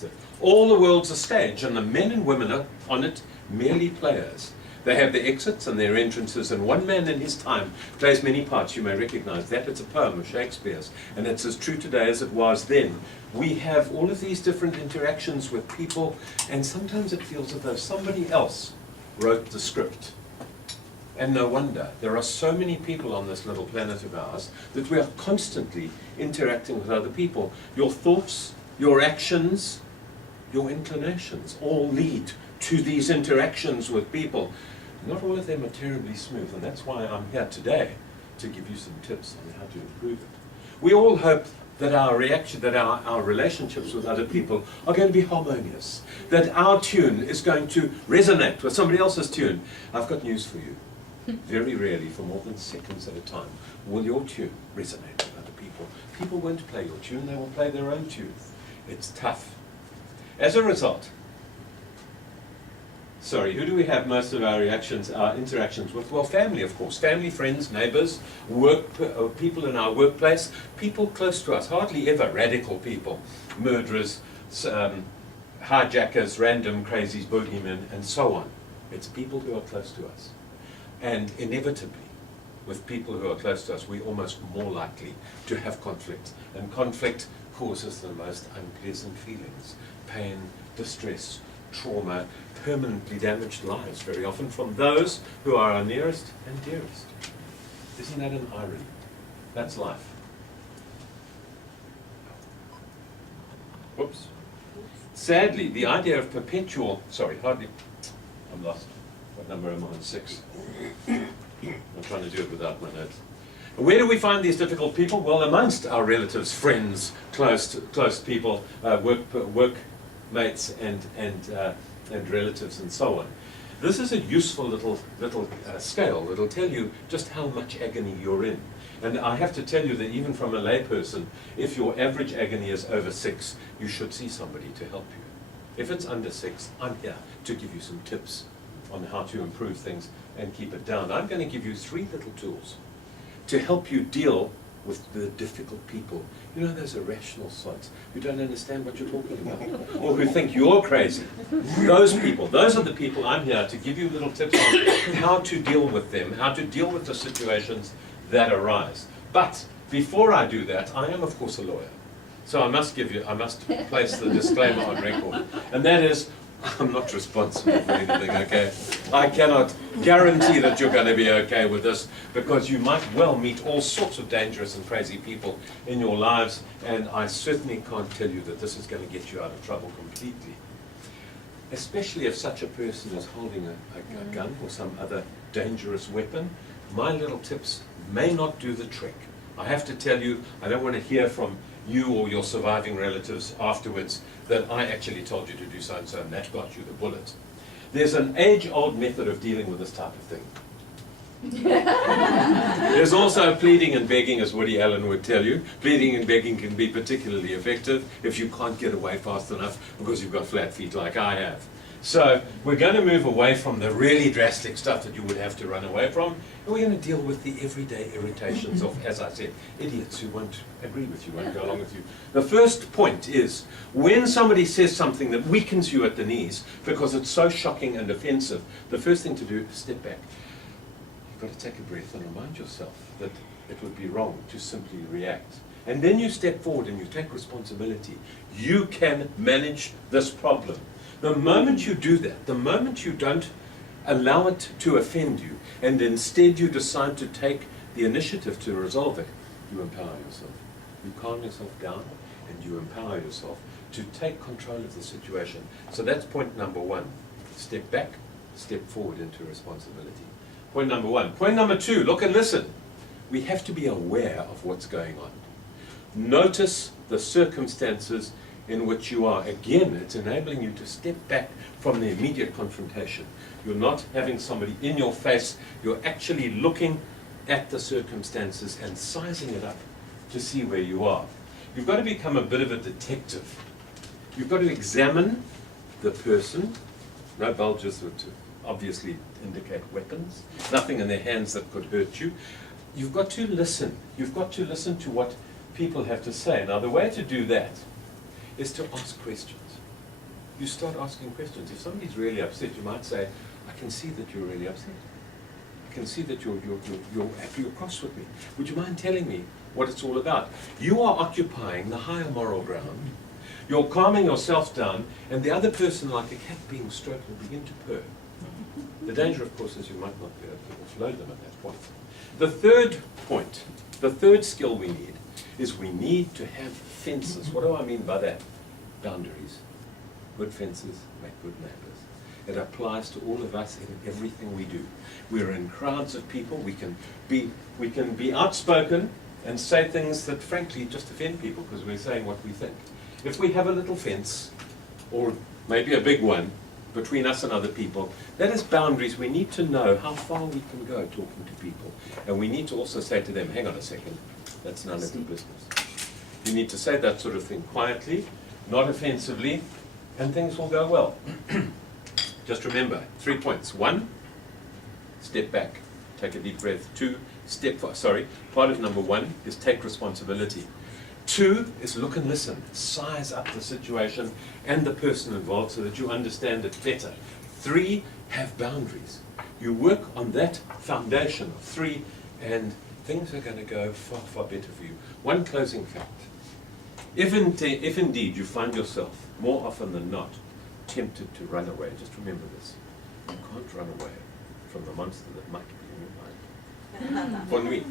perspective. All the world's a stage, and the men and women are on it merely players. They have their exits and their entrances, and one man in his time plays many parts. You may recognize that. It's a poem of Shakespeare's, and it's as true today as it was then. We have all of these different interactions with people, and sometimes it feels as though somebody else wrote the script. And no wonder. There are so many people on this little planet of ours that we are constantly interacting with other people. Your thoughts, your actions, your inclinations all lead to these interactions with people. Not all of them are terribly smooth, and that's why I'm here today to give you some tips on how to improve it. We all hope that our relationships with other people are going to be harmonious, that our tune is going to resonate with somebody else's tune. I've got news for you. Very rarely, for more than seconds at a time, will your tune resonate with other people. People won't play your tune, they will play their own tune. It's tough. As a result, who do we have most of our interactions with? Well, family, of course. Family, friends, neighbors, people in our workplace, people close to us, hardly ever radical people, murderers, hijackers, random crazies, boogeymen, and so on. It's people who are close to us. And inevitably, with people who are close to us, we're almost more likely to have conflict. And conflict causes the most unpleasant feelings, pain, distress, trauma, permanently damaged lives, very often from those who are our nearest and dearest. Isn't that an irony? That's life. Whoops. Sadly, the idea of perpetual, I'm lost. What number am I on? 6. I'm trying to do it without my notes. Where do we find these difficult people? Well, amongst our relatives, friends, close people, workmates, and relatives, and so on. This is a useful little scale that'll tell you just how much agony you're in. And I have to tell you that even from a layperson, if your average agony is over 6, you should see somebody to help you. If it's under 6, I'm here to give you some tips on how to improve things and keep it down. I'm going to give you 3 little tools to help you deal with the difficult people. You know, those irrational sods who don't understand what you're talking about, or who think you're crazy. Those people, those are the people I'm here to give you little tips on how to deal with them, how to deal with the situations that arise. But before I do that, I am of course a lawyer. So I must place the disclaimer on record. And that is, I'm not responsible for anything, okay? I cannot guarantee that you're going to be okay with this, because you might well meet all sorts of dangerous and crazy people in your lives, and I certainly can't tell you that this is going to get you out of trouble completely. Especially if such a person is holding a gun or some other dangerous weapon, my little tips may not do the trick. I have to tell you, I don't want to hear from you or your surviving relatives afterwards that I actually told you to do so and so, and that got you the bullet. There's an age-old method of dealing with this type of thing. There's also pleading and begging, as Woody Allen would tell you. Pleading and begging can be particularly effective if you can't get away fast enough because you've got flat feet like I have. So we're going to move away from the really drastic stuff that you would have to run away from, and we're going to deal with the everyday irritations of, as I said, idiots who won't agree with you, won't go along with you. The first point is, when somebody says something that weakens you at the knees because it's so shocking and offensive, the first thing to do is step back. You've got to take a breath and remind yourself that it would be wrong to simply react. And then you step forward and you take responsibility. You can manage this problem. The moment you do that, the moment you don't allow it to offend you, and instead you decide to take the initiative to resolve it, you empower yourself. You calm yourself down, and you empower yourself to take control of the situation. So that's point number 1. Step back, step forward into responsibility. Point number 1. Point number 2, look and listen. We have to be aware of what's going on. Notice the circumstances in which you are. Again, it's enabling you to step back from the immediate confrontation. You're not having somebody in your face. You're actually looking at the circumstances and sizing it up to see where you are. You've got to become a bit of a detective. You've got to examine the person. No bulges would obviously indicate weapons. Nothing in their hands that could hurt you. You've got to listen. You've got to listen to what people have to say. Now, the way to do that is to ask questions. you start asking questions. If somebody's really upset, you might say, I can see that you're really upset. I can see that you're cross with me. Would you mind telling me what it's all about? You are occupying the higher moral ground. You're calming yourself down, and the other person, like a cat being stroked, will begin to purr. The danger, of course, is you might not be able to offload them at that point. The third point, the third skill we need, is we need to have fences. What do I mean by that? Boundaries. Good fences make good neighbors. It applies to all of us in everything we do. We're in crowds of people. We can be outspoken and say things that frankly just offend people because we're saying what we think. If we have a little fence, or maybe a big one, between us and other people, that is boundaries. We need to know how far we can go talking to people. And we need to also say to them, hang on a second, that's none of your business. You need to say that sort of thing quietly, not offensively, and things will go well. Just remember, 3 points. 1, step back, take a deep breath. 2, part of number 1 is take responsibility. 2 is look and listen, size up the situation and the person involved so that you understand it better. 3, have boundaries. You work on that foundation of 3 and things are going to go far, far better for you. One closing fact. If indeed you find yourself, more often than not, tempted to run away, just remember this. You can't run away from the monster that might be in your mind. Bonne nuit.